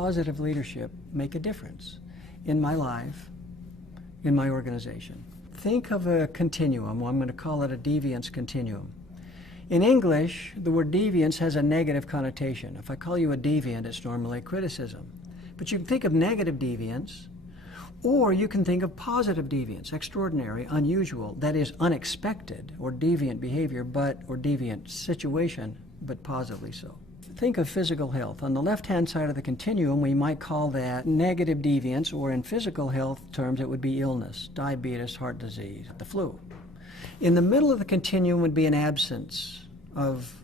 positive leadership make a difference in my life, in my organization? Think of a continuum. Well, I'm going to call it a deviance continuum. In English, the word deviance has a negative connotation. If I call you a deviant, it's normally a criticism. But you can think of negative deviance, or you can think of positive deviance, extraordinary, unusual, that is unexpected, or deviant behavior, or deviant situation, but positively so. Think of physical health. On the left-hand side of the continuum, we might call that negative deviance, or in physical health terms, it would be illness, diabetes, heart disease, the flu. In the middle of the continuum would be an absence of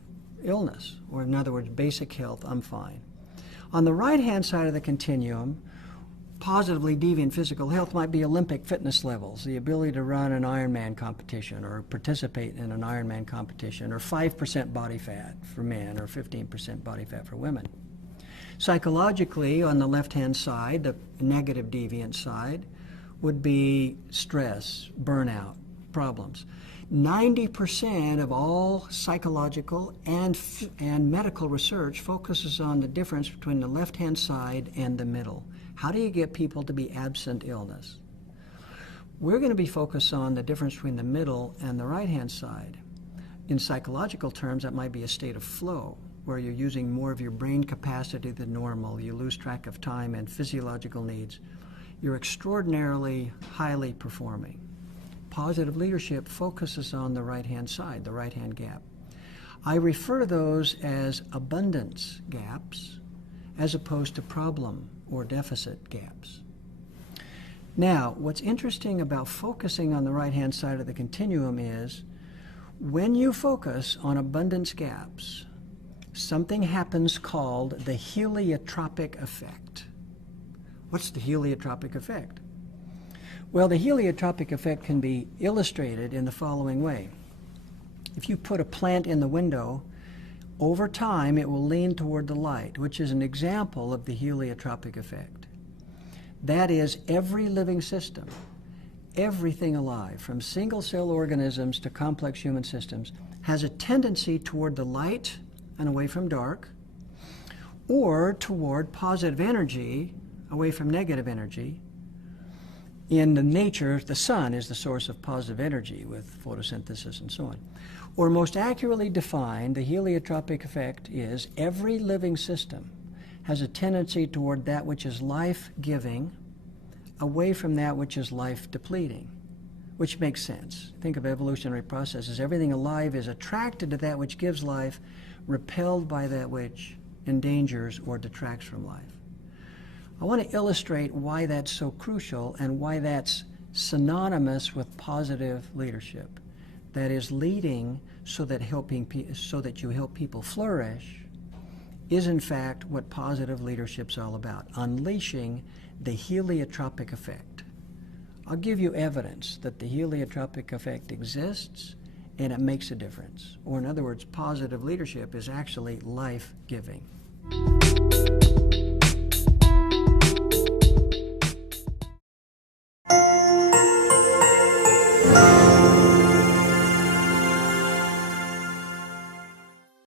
illness, or in other words, basic health, I'm fine. On the right-hand side of the continuum, positively deviant physical health might be Olympic fitness levels, the ability to run an Ironman competition or participate in an Ironman competition, or 5% body fat for men or 15% body fat for women. Psychologically, on the left-hand side, the negative deviant side, would be stress, burnout, problems. 90% of all psychological and medical research focuses on the difference between the left-hand side and the middle. How do you get people to be absent illness? We're going to be focused on the difference between the middle and the right-hand side. In psychological terms, that might be a state of flow, where you're using more of your brain capacity than normal. You lose track of time and physiological needs. You're extraordinarily highly performing. Positive leadership focuses on the right-hand side, the right-hand gap. I refer to those as abundance gaps as opposed to problem or deficit gaps. Now, what's interesting about focusing on the right-hand side of the continuum is when you focus on abundance gaps, something happens called the heliotropic effect. What's the heliotropic effect? Well, the heliotropic effect can be illustrated in the following way. If you put a plant in the window, over time it will lean toward the light, which is an example of the heliotropic effect. That is, every living system, everything alive, from single-cell organisms to complex human systems, has a tendency toward the light and away from dark, or toward positive energy away from negative energy. In the nature, the sun is the source of positive energy with photosynthesis and so on. Or most accurately defined, the heliotropic effect is every living system has a tendency toward that which is life-giving away from that which is life-depleting, which makes sense. Think of evolutionary processes. Everything alive is attracted to that which gives life, repelled by that which endangers or detracts from life. I want to illustrate why that's so crucial and why that's synonymous with positive leadership. That is, leading so that you help people flourish is in fact what positive leadership's all about, unleashing the heliotropic effect. I'll give you evidence that the heliotropic effect exists and it makes a difference. Or in other words, positive leadership is actually life-giving.